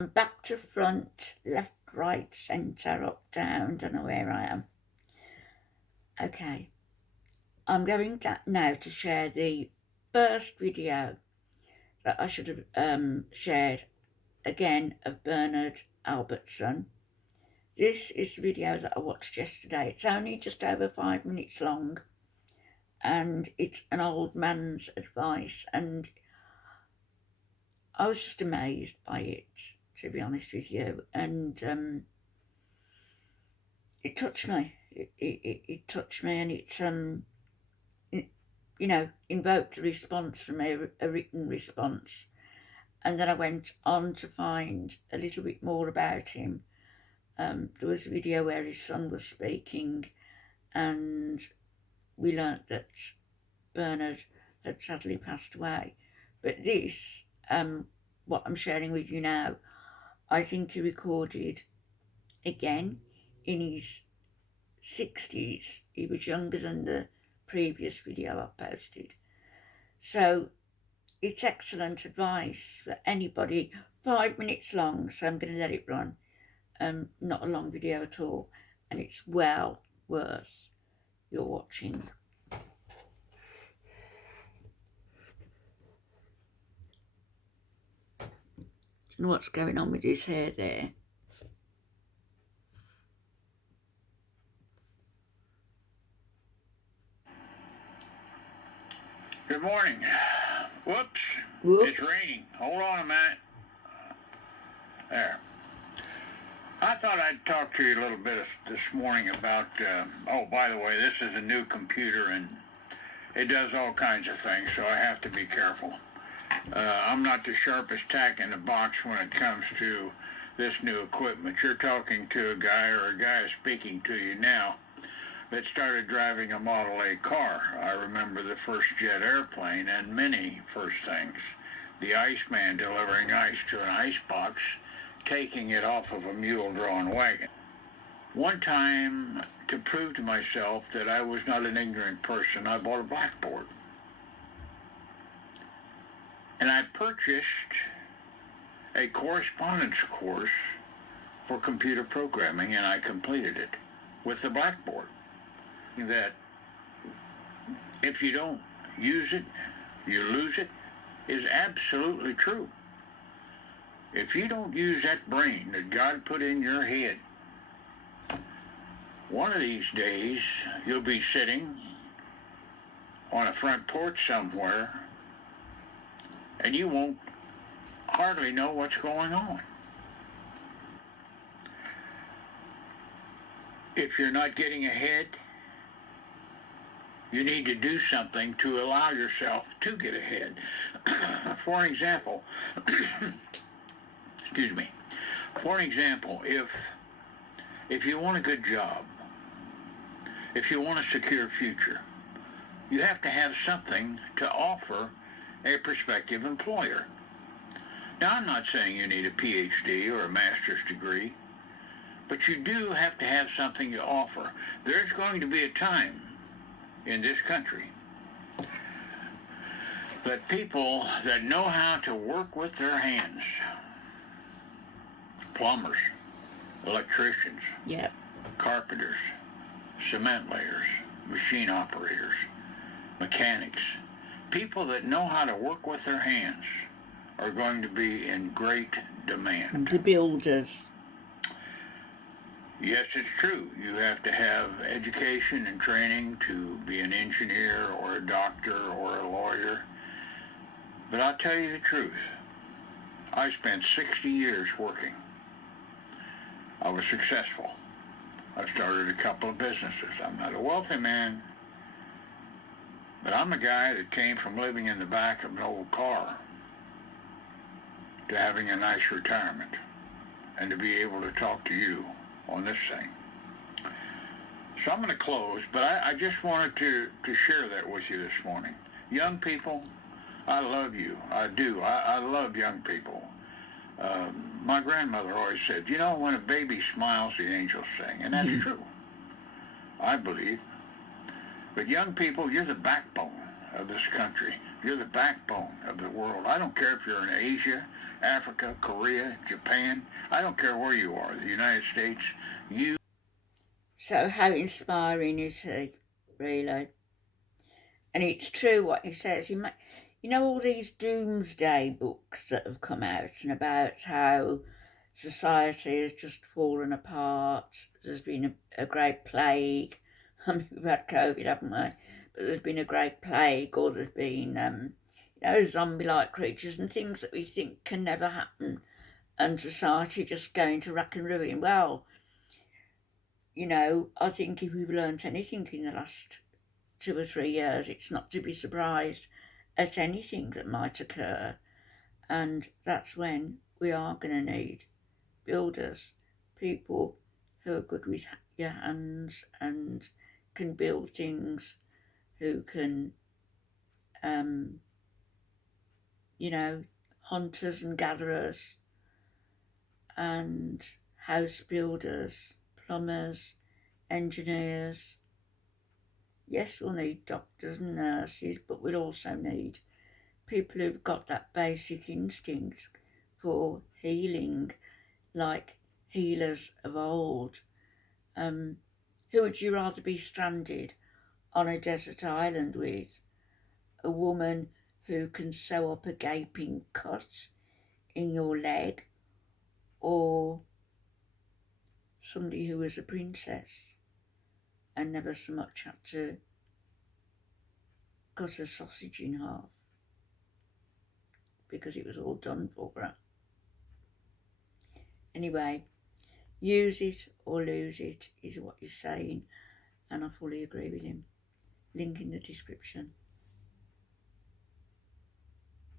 Back to front, left, right, centre, up, down, don't know where I am. Okay, I'm going now to share the first video that I should have shared, again, of Bernard Albertson. This is the video that I watched yesterday. It's only just over 5 minutes long, and it's an old man's advice, and I was just amazed by it, to be honest with you, and it touched me. It touched me, and it invoked a response from a written response. And then I went on to find a little bit more about him. There was a video where his son was speaking, and we learnt that Bernard had sadly passed away. But this, what I'm sharing with you now, I think he recorded again in his 60s. He was younger than the previous video I posted. So it's excellent advice for anybody. 5 minutes long, so I'm going to let it run. Not a long video at all, and it's well worth your watching. Don't know what's going on with his hair there. Good morning. Whoops. It's raining. Hold on a minute. There. I thought I'd talk to you a little bit this morning about, oh, by the way, this is a new computer and it does all kinds of things, so I have to be careful. I'm not the sharpest tack in the box when it comes to this new equipment. You're talking to a guy, or a guy is speaking to you now, that started driving a Model A car. I remember the first jet airplane and many first things. The Iceman delivering ice to an ice box, taking it off of a mule-drawn wagon. One time, to prove to myself that I was not an ignorant person, I bought a blackboard. And I purchased a correspondence course for computer programming, and I completed it with the blackboard. That if you don't use it, you lose it, is absolutely true. If you don't use that brain that God put in your head, one of these days you'll be sitting on a front porch somewhere and you won't hardly know what's going on. If you're not getting ahead, you need to do something to allow yourself to get ahead. For example, excuse me. For example, if you want a good job, if you want a secure future, you have to have something to offer a prospective employer. Now, I'm not saying you need a PhD or a master's degree, but you do have to have something to offer. There's going to be a time in this country that people that know how to work with their hands, plumbers, electricians, carpenters, cement layers, machine operators, mechanics, people that know how to work with their hands are going to be in great demand. The builders. Yes, it's true. You have to have education and training to be an engineer or a doctor or a lawyer. But I'll tell you the truth. I spent 60 years working. I was successful. I started a couple of businesses. I'm not a wealthy man, but I'm a guy that came from living in the back of an old car to having a nice retirement and to be able to talk to you on this thing. So I'm going to close, but I just wanted to share that with you this morning. Young people, I love you. I do. I love young people. My grandmother always said, you know, when a baby smiles, the angels sing. And that's true, I believe. But young people, you're the backbone of this country. You're the backbone of the world. I don't care if you're in Asia, Africa, Korea, Japan. I don't care where you are, the United States. You. So how inspiring is he, really? And it's true what he says. You know all these doomsday books that have come out and about how society has just fallen apart. There's been a great plague. I mean, we've had COVID, haven't we? But there's been a great plague, or there's been, zombie-like creatures and things that we think can never happen, and society just going to rack and ruin. Well, I think if we've learnt anything in the last 2 or 3 years, it's not to be surprised at anything that might occur. And that's when we are going to need builders, people who are good with your hands and can build things, who can, hunters and gatherers, and house builders, plumbers, engineers. Yes, we'll need doctors and nurses, but we'll also need people who've got that basic instinct for healing, like healers of old. Who would you rather be stranded on a desert island with? A woman who can sew up a gaping cut in your leg, or somebody who was a princess and never so much had to cut a sausage in half because it was all done for her? Anyway, use it or lose it is what he's saying, and I fully agree with him. Link in the description.